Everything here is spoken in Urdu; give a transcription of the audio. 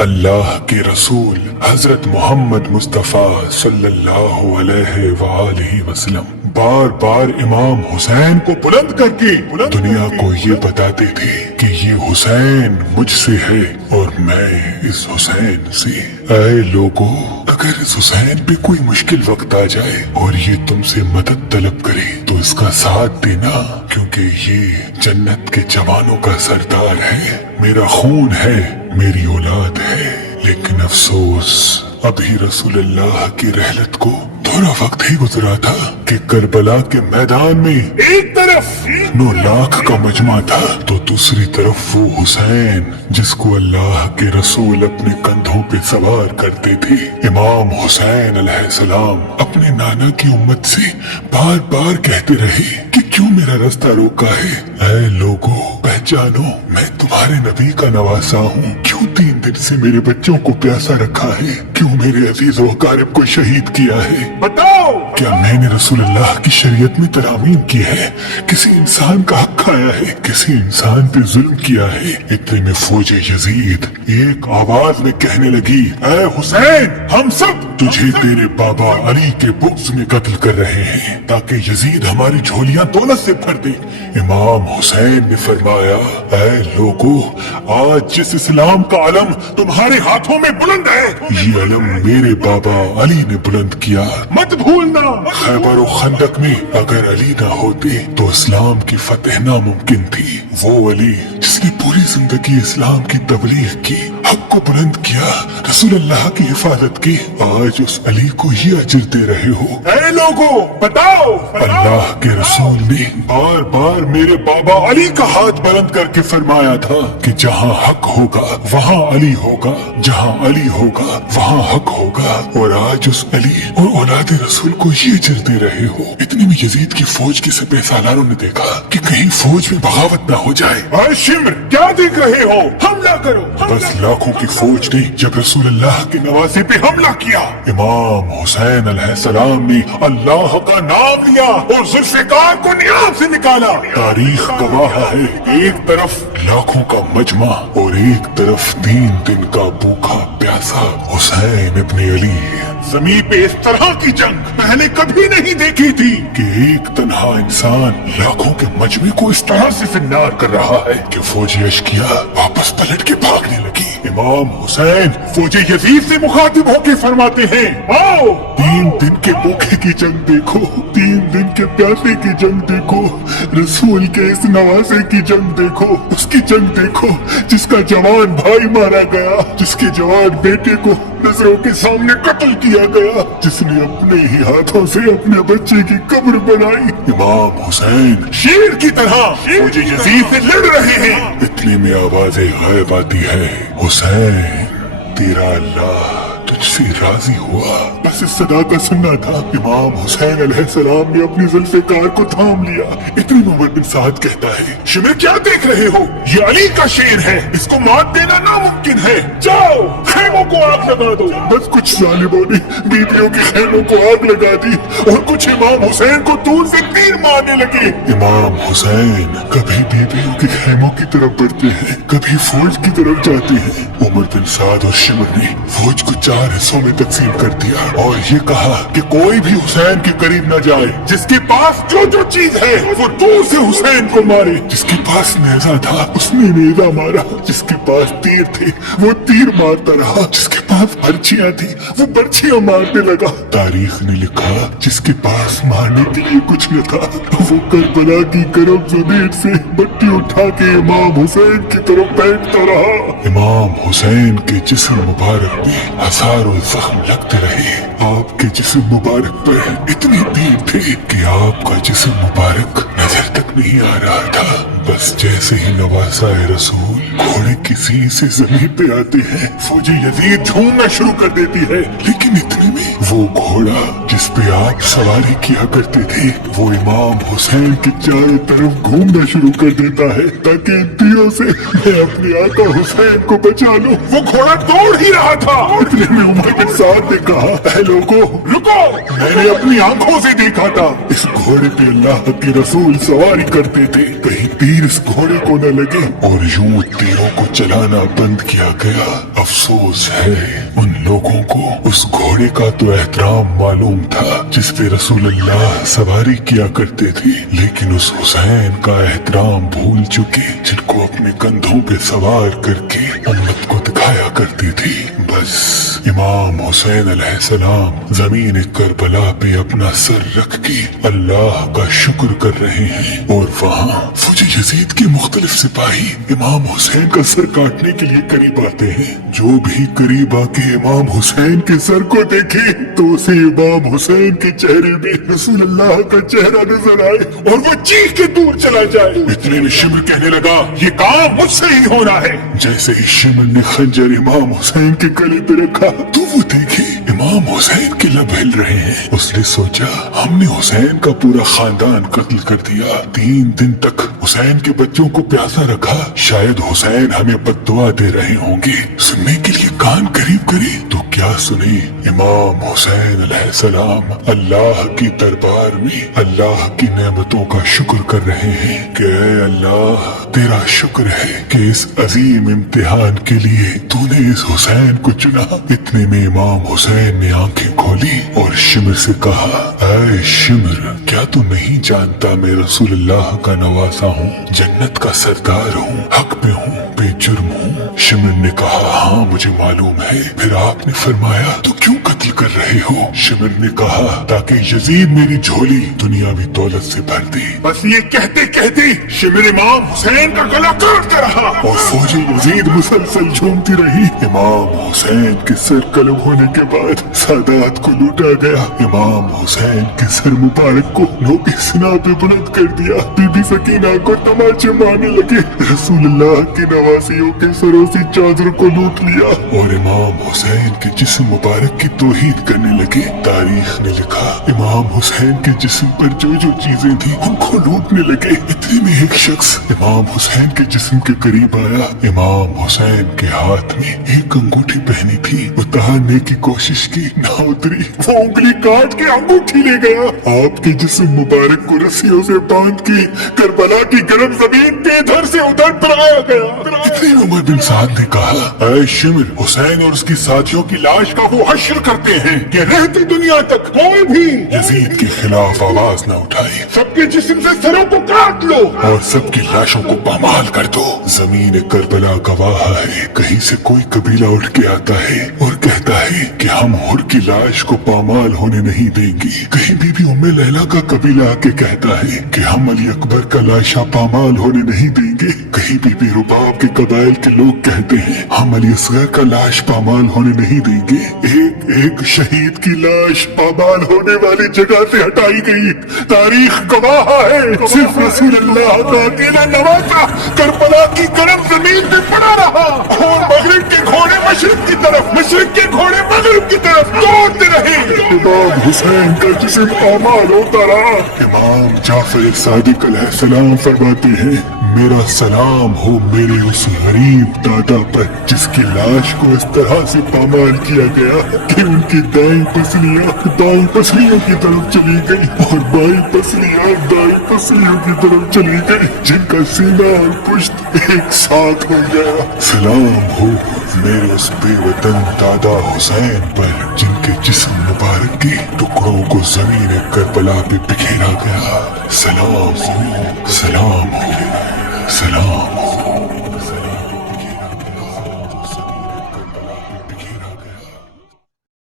اللہ کے رسول حضرت محمد مصطفیٰ صلی اللہ علیہ وآلہ وسلم بار بار امام حسین کو بلند کر کے دنیا کو یہ بتاتے تھے کہ یہ حسین مجھ سے ہے اور میں اس حسین سے۔ اے لوگو، اگر اس حسین پہ کوئی مشکل وقت آ جائے اور یہ تم سے مدد طلب کرے تو اس کا ساتھ دینا، کیونکہ یہ جنت کے جوانوں کا سردار ہے، میرا خون ہے، میری اولاد ہے۔ لیکن افسوس، ابھی رسول اللہ کی رحلت کو تھوڑا وقت ہی گزرا تھا کہ کربلا کے میدان میں ایک طرف 9 لاکھ کا مجمع تھا تو دوسری طرف وہ حسین جس کو اللہ کے رسول اپنے کندھوں پہ سوار کرتے تھے۔ امام حسین علیہ السلام اپنے نانا کی امت سے بار بار کہتے رہے کہ کیوں میرا رستہ روکا ہے؟ اے لوگو، پہچانو میں تمہارے نبی کا نواسا ہوں، کیوں 3 دن سے میرے بچوں کو پیاسا رکھا ہے؟ کیوں میرے عزیز و اقارب کو شہید کیا ہے؟ بتاؤ، کیا میں نے رسول اللہ کی شریعت میں ترامیم کی ہے؟ کسی انسان کا حق کھایا ہے؟ کسی انسان پہ ظلم کیا ہے؟ اتنے میں فوج یزید ایک آواز میں کہنے لگی، اے حسین، ہم سب تجھے تیرے بابا علی کے بغض میں قتل کر رہے ہیں تاکہ یزید ہماری جھولیاں دولت سے بھر دے۔ امام حسین نے فرمایا، اے لوگو، آج جس اسلام کا علم تمہارے ہاتھوں میں بلند ہے، یہ علم میرے بابا علی نے بلند کیا۔ مت بھولنا، خیبر و خندق میں اگر علی نہ ہوتے تو اسلام کی فتح ناممکن تھی۔ وہ علی جس نے پوری زندگی اسلام کی تبلیغ کی، حق کو بلند کیا، رسول اللہ کی حفاظت کی، آج اس علی کو یہ اجر دے رہے ہو۔ اے لوگو، بتاؤ، اللہ کے رسول نے بار بار میرے بابا علی کا ہاتھ بلند کر کے فرمایا تھا کہ جہاں حق ہوگا وہاں علی ہوگا، جہاں علی ہوگا وہاں حق ہوگا، اور آج اس علی اور اولاد رسول کو یہ اجر دے رہے ہو۔ اتنے میں یزید کی فوج کے سپہ سالاروں نے دیکھا کہ کہیں فوج میں بغاوت نہ ہو جائے۔ اے شمر، کیا دیکھ رہے ہو؟ حملہ کرو۔ بس لاکھوں کی فوج نے جب رسول اللہ کے نواسے پہ حملہ کیا، امام حسین علیہ السلام نے اللہ کا نام لیا اور ذوالفقار کو نیام سے نکالا۔ تاریخ گواہ ہے، ایک طرف لاکھوں کا مجمع اور ایک طرف 3 دن کا بھوکا پیاسا حسین ابن علی۔ زمین پہ اس طرح کی جنگ میں نے کبھی نہیں دیکھی تھی کہ ایک تنہا انسان لاکھوں کے مجمع کو اس طرح سے فنار کر رہا ہے کہ فوجی اشکیا واپس پلٹ کے بھاگنے لگی۔ امام حسین فوجی یزید سے مخاطب ہو کے فرماتے ہیں، آؤ، 3 دن کے بھوکے کی جنگ دیکھو، 3 دن کے پیاسے کی جنگ دیکھو، رسول کے اس نواسے کی جنگ دیکھو، اس کی جنگ دیکھو جس کا جوان بھائی مارا گیا، جس کے جوان بیٹے کو نظروں کے سامنے قتل کیا گیا، جس نے اپنے ہی ہاتھوں سے اپنے بچے کی قبر بنائی۔ امام حسین شیر کی طرح فوجی یزید سے لڑ رہے ہیں۔ اتنے میں آواز غائب آتی ہے، حسین، تیرا اللہ تجھ سے راضی ہوا۔ بس اس صدا کا سننا تھا، امام حسین علیہ السلام نے اپنی ذوالفقار کو تھام لیا۔ اتنی میں عمر بن سعد کہتا ہے، شمر کیا دیکھ رہے ہو؟ یہ علی کا شیر ہے، اس کو مات دینا ناممکن ہے، جاؤ خیموں کو آگ لگا دو۔ بس کچھ ظالموں نے بیویوں کے خیموں کو آگ لگا دی اور کچھ امام حسین کو دور سے تیر مارنے لگے۔ امام حسین کبھی بیویوں کے خیموں کی طرف بڑھتے ہیں، کبھی فوج کی طرف جاتے ہیں۔ عمر بن سعد اور شمر نے فوج کو 4 حصوں میں تقسیم کر دیا اور یہ کہا کہ کوئی بھی حسین کے قریب نہ جائے، جس کے پاس جو چیز ہے وہ دور سے حسین کو مارے۔ جس کے پاس نیزہ تھا اس نے نیزہ مارا، جس کے پاس تیر تھے وہ تیر مارتا رہا، جس کے پاس برچیاں تھی وہ برچیاں مارنے لگا۔ تاریخ نے لکھا جس کے پاس مارنے کے لیے کچھ نہ تھا وہ کربلا کی گرم زمین سے مٹی اٹھا کے امام حسین کی طرف پھینکتا رہا۔ امام حسین کے جسم مبارک پہ ہزاروں زخم لگتے رہے، آپ کے جسم مبارک پر اتنی تیر تھی کہ آپ کا جسم مبارک نظر تک نہیں آ رہا تھا۔ بس جیسے ہی نواسا رسول گھوڑے کی سینگ سے زمین پہ آتے ہیں، فوجی یزید جھومنا شروع کر دیتی ہے، لیکن اتنے میں وہ گھوڑا جس پہ آپ سواری کیا کرتے تھے وہ امام حسین کے چاروں طرف گھومنا شروع کر دیتا ہے تاکہ ان تیروں سے میں اپنے آقا حسین کو بچا لوں۔ وہ گھوڑا دوڑ ہی رہا تھا، اتنے میں عمر بن سعد نے کہا، اے لوگو رکو، میں نے اپنی آنکھوں سے دیکھا تھا اس گھوڑے پہ اللہ کے رسول سواری کرتے تھے، کہیں تیر اس گھوڑے کو نہ لگے، اور یوں تیروں کو چلانا بند کیا گیا۔ افسوس ہے ان لوگوں کو اس گھوڑے کا تو احترام معلوم تھا جس پہ رسول اللہ سواری کیا کرتے تھے، لیکن اس حسین کا احترام بھول چکے جن کو اپنے کندھوں پہ سوار کر کے امت کو دکھایا کرتی تھی۔ بس امام حسین علیہ السلام زمین کربلا پہ اپنا سر رکھ کے اللہ کا شکر کر رہے ہیں، اور وہاں فوج یزید کے مختلف سپاہی امام حسین کا سر کاٹنے کے لیے قریب آتے ہیں۔ جو بھی قریب آ کے امام حسین کے سر کو دیکھے تو اسے امام حسین کے چہرے میں رسول اللہ کا چہرہ نظر آئے اور وہ چیخ کے دور چلا جائے۔ اتنے میں شمر کہنے لگا یہ کام مجھ سے ہی ہونا ہے۔ جیسے ہی شمر نے خنجر امام حسین کے گلے پہ رکھا تو وہ دیکھے امام حسین کے لب ہل رہے ہیں۔ اس نے سوچا ہم نے حسین کا پورا خاندان قتل کر دیا، 3 دن تک حسین کے بچوں کو پیاسا رکھا، شاید حسین ہمیں بد دعا دے رہے ہوں گے۔ سننے کے لیے کان قریب کرے تو کیا سنے، امام حسین علیہ السلام اللہ کی دربار میں اللہ کی نعمتوں کا شکر کر رہے ہیں کہ اے اللہ تیرا شکر ہے کہ اس عظیم امتحان کے لیے تو نے اس حسین کو چنا۔ اتنے میں امام حسین نے آنکھیں کھولی اور شمر سے کہا اے شمر، کیا تو نہیں جانتا میں رسول اللہ کا نواسا ہوں، جنت کا سردار ہوں، حق پہ ہوں، بے جرم ہوں؟ شمر نے کہا ہاں مجھے معلوم ہے۔ پھر آپ نے فرمایا تو کیوں قتل کر رہے ہو؟ شمر نے کہا تاکہ یزید میری جھولی دنیاوی دولت سے بھر دے۔ بس یہ کہتے کہتے شمر امام حسین کا گلا کاٹتا رہا اور فوج یزید مسلسل جھومتی رہی۔ امام حسین کے سر قلم ہونے کے بعد سادات کو لوٹا گیا۔ امام حسین کے سر مبارک کو لوگ سنا پہ بلند کر دیا۔ بی بی سکینہ کو تماچے مارنے لگے، رسول اللہ کے نواسیوں کے سروں سے چادر کو لوٹ لیا اور امام حسین کے جسم مبارک کی توہین کرنے لگے۔ تاریخ نے لکھا امام حسین کے جسم پر جو جو چیزیں تھیں ان کو لوٹنے لگے۔ اتنے میں ایک شخص امام حسین کے جسم کے قریب آیا۔ امام حسین کے ہاتھ میں ایک انگوٹھی پہنی تھی، اتارنے کی کوشش کی، نہ اتری، وہ انگلی کاٹ کے انگوٹھی لے گیا۔ آپ کے جسم مبارک کو رسیوں سے باندھ کے کربلا کی گرم زمین پہ ادھر سے ادھر پرایا گیا۔ اتنے عمر بن سعد نے کہا اے شمر، حسین اور اس کی ساتھیوں کی لاش کا وہ حشر کرتے ہیں کہ رہتی دنیا تک کوئی بھی یزید کے خلاف آواز نہ اٹھائے، سب کے جسم سے سروں کو کاٹ لو اور سب کی لاشوں کو پامال کر دو۔ زمین کربلا گواہ ہے، کہیں سے کوئی قبیلہ اٹھ کے آتا ہے اور کہتا ہے کہ ہم حر کی لاش کو پامال ہونے نہیں دیں گے، کہیں بی بی ام لیلا کا قبیلہ آ کے کہتا ہے کہ ہم علی اکبر کا لاشا پامال ہونے نہیں دیں گے، کہیں بی بی رباب کے قبائل کے لوگ کہتے ہیں ہم علی اصغر کا لاش پامال ہونے نہیں دیں گے۔ ایک ایک شہید کی لاش پامال ہونے والی جگہ سے ہٹائی گئی، تاریخ گواہ ہے صرف رسول اللہ کا اکیلا نواسا کربلا کی گرم زمین پہ پڑا رہا اور مغرب کے گھوڑے مشرق کی طرف، مشرق کے گھوڑے مغرب کی طرف دوڑتے رہے۔ امام حسین کا جسم پامال ہوتا رہا۔ امام جعفر صادق علیہ السلام فرماتے ہیں میرا سلام ہو میرے اس غریب دادا پر جس کی لاش کو اس طرح سے پامال کیا گیا کہ ان کی دائیں پسلیاں بائیں پسلیوں کی طرف چلی گئی اور بائیں پسلیاں دائیں پسلیوں کی طرف چلی گئی، جن کا سینہ اور پشت ایک ساتھ ہو گیا۔ سلام ہو میرے اس بے وطن دادا حسین پر جن کے جسم مبارک کے ٹکڑوں کو زمین کربلا پہ بکھیرا گیا۔ سلام ہو، سلام ہو، سلام ہو۔